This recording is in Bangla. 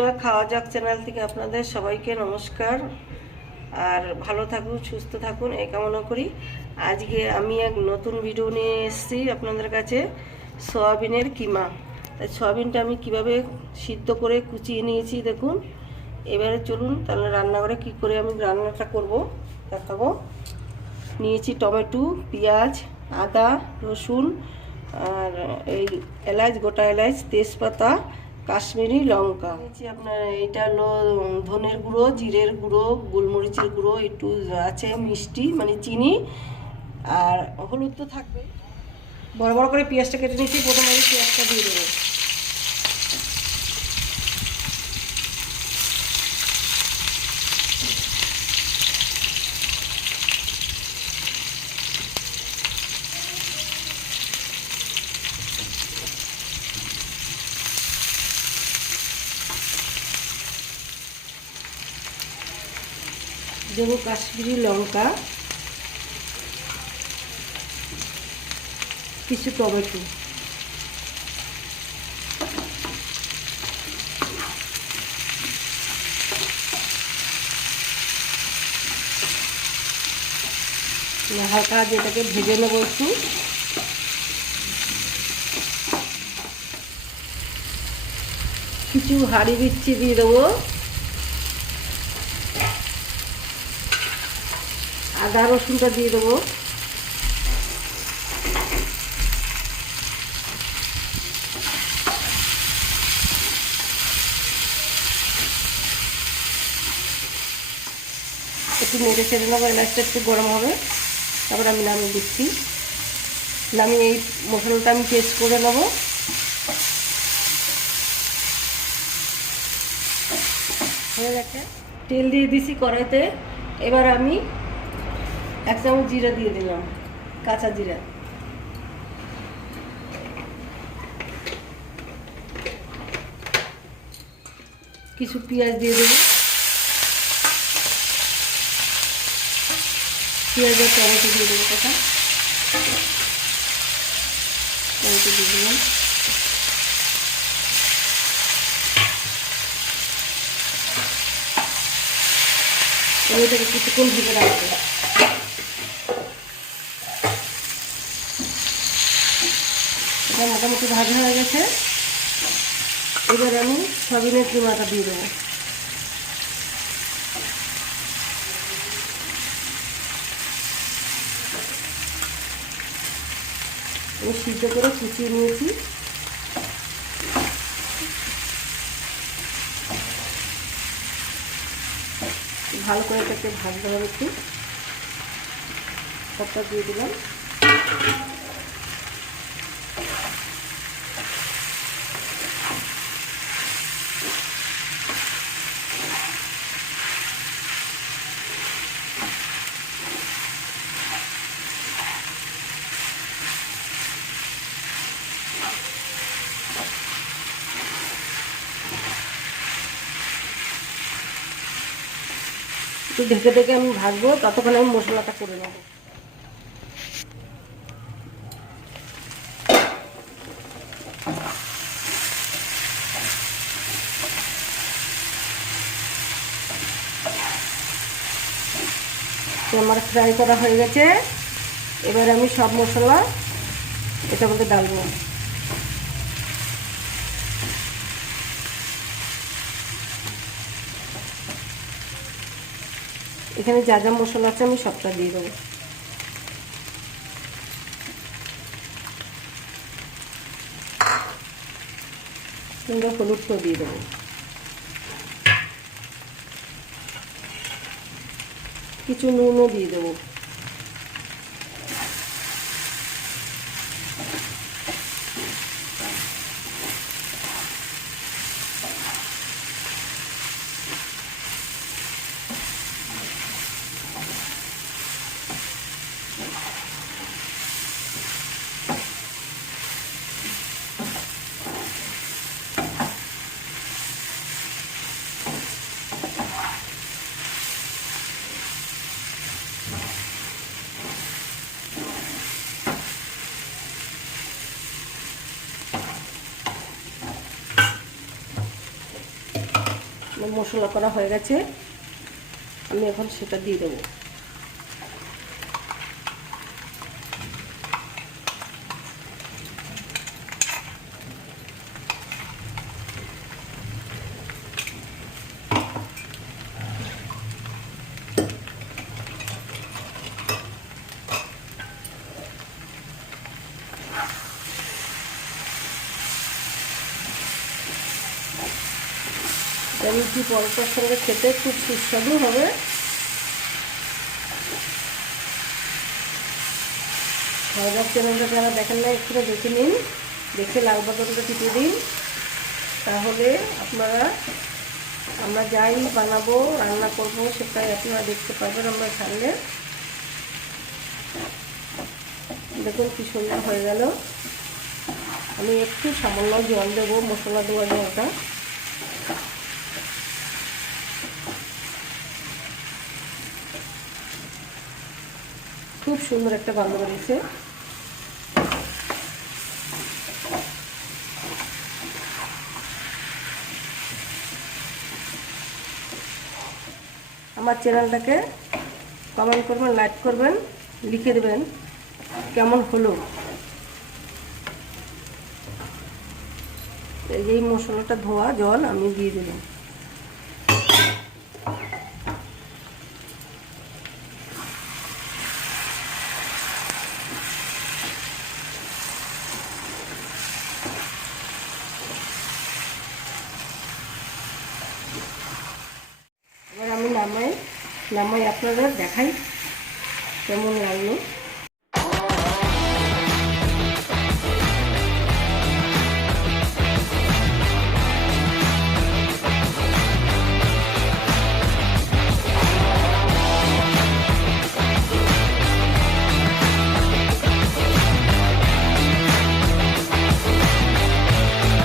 বন্ধুরা, খাওয়া যাক চ্যানেল থেকে আপনাদের সবাইকে নমস্কার। আর ভালো থাকুন, সুস্থ থাকুন এই কামনা করি। আজকে আমি এক নতুন ভিডিও নিয়ে এসেছি আপনাদের কাছে, সয়াবিনের কিমা। তাই সয়াবিনটা আমি কিভাবে সিদ্ধ করে কুচিয়ে নিয়েছি দেখুন। এবারে চলুন তাহলে রান্নাঘরে কি করে আমি রান্নাটা করব দেখাবো। নিয়েছি টমেটো, পেঁয়াজ, আদা, রসুন, আর এই এলাচ, গোটা এলাচ, তেজপাতা, কাশ্মীরি লঙ্কা নিয়েছি। আপনার এটা হলো ধনের গুঁড়ো, জিরের গুঁড়ো, গোলমরিচের গুঁড়ো, একটু আছে মিষ্টি মানে চিনি, আর হলুদ তো থাকবে। বড় বড় করে পেঁয়াজটা কেটে নিয়েছি। প্রথমে আমি পেঁয়াজটা দিয়ে দেবো। দেবো কাশ্মীরি লঙ্কা, কিছু টমেটো, হালকা যেটাকে ভেজে নেবো একটু। কিছু হাঁড়ি বিচ্ছি দিয়ে দেবো, আদা রসুনটা দিয়ে দেবো, একটু নেড়ে চেড়ে নেবো। এলাচটা একটু গরম হবে, তারপর আমি নামিয়ে দিচ্ছি। নামিয়ে এই মশলাটা আমি পেস্ট করে নেবো। হয়ে গেছে। তেল দিয়ে দিছি কড়াইতে। এবার আমি 1 চামচ জিরা দিয়ে দিলাম, কাঁচা জিরা। কিছু পেঁয়াজ দিয়ে দেবো, পেঁয়াজ আর টমেটো দিয়ে দেবো। কথা টমেটো দিয়ে দিলাম। এটাকে কিছুক্ষণ ভেজে রাখবো। এটা মোটামুটি ভাজা হয়ে গেছে। এবার আমি সয়াবিনের কিমাটা দিয়ে দেবো। আমি সিদ্ধ করে কুচিয়ে নিয়েছি। ভালো করে এটাকে ভাজতে হবে একটু। সবটা দিয়ে দিলাম। একটু ঢেকে ঢেকে আমি ভাজবো, ততক্ষণ আমি মশলাটা করে নেব। আমার ফ্রাই করা হয়ে গেছে। এবার আমি সব মশলা এটার মধ্যে ডালবো। এখানে যা যা মশলা আছে আমি সবটা দিয়ে দেবো। হলুদটা দিয়ে দেবো, কিছু নুনও দিয়ে দেবো। মশলা করা হয়ে গেছে, আমি এখন সেটা দিয়ে দেবো। রুটি পরোটার সঙ্গে খেতে খুব সুস্বাদু হবে। খাওয়া চ্যানেলটা যারা দেখেন না একটু দেখে নিন, দেখে লাল বাটনটা টিপে দিন, তাহলে আপনারা আমরা যাই বানাবো রান্না করব সেটাই আপনারা দেখতে পাবেন আমরা ছাড়লে। দেখুন কি সুন্দর হয়ে গেল। আমি একটু সামান্য জল দেবো, মশলা দেওয়া জলটা। খুব সুন্দর একটা গন্ধ বেরিয়েছে। আমার চ্যানেলটাকে কমেন্ট করবেন, লাইক করবেন, লিখে দেবেন কেমন হলো। এই মশলাটা ধোয়া জল আমি দিয়ে দিলাম। এবার আমি নামাই আপনাদের দেখাই কেমন লাগলো।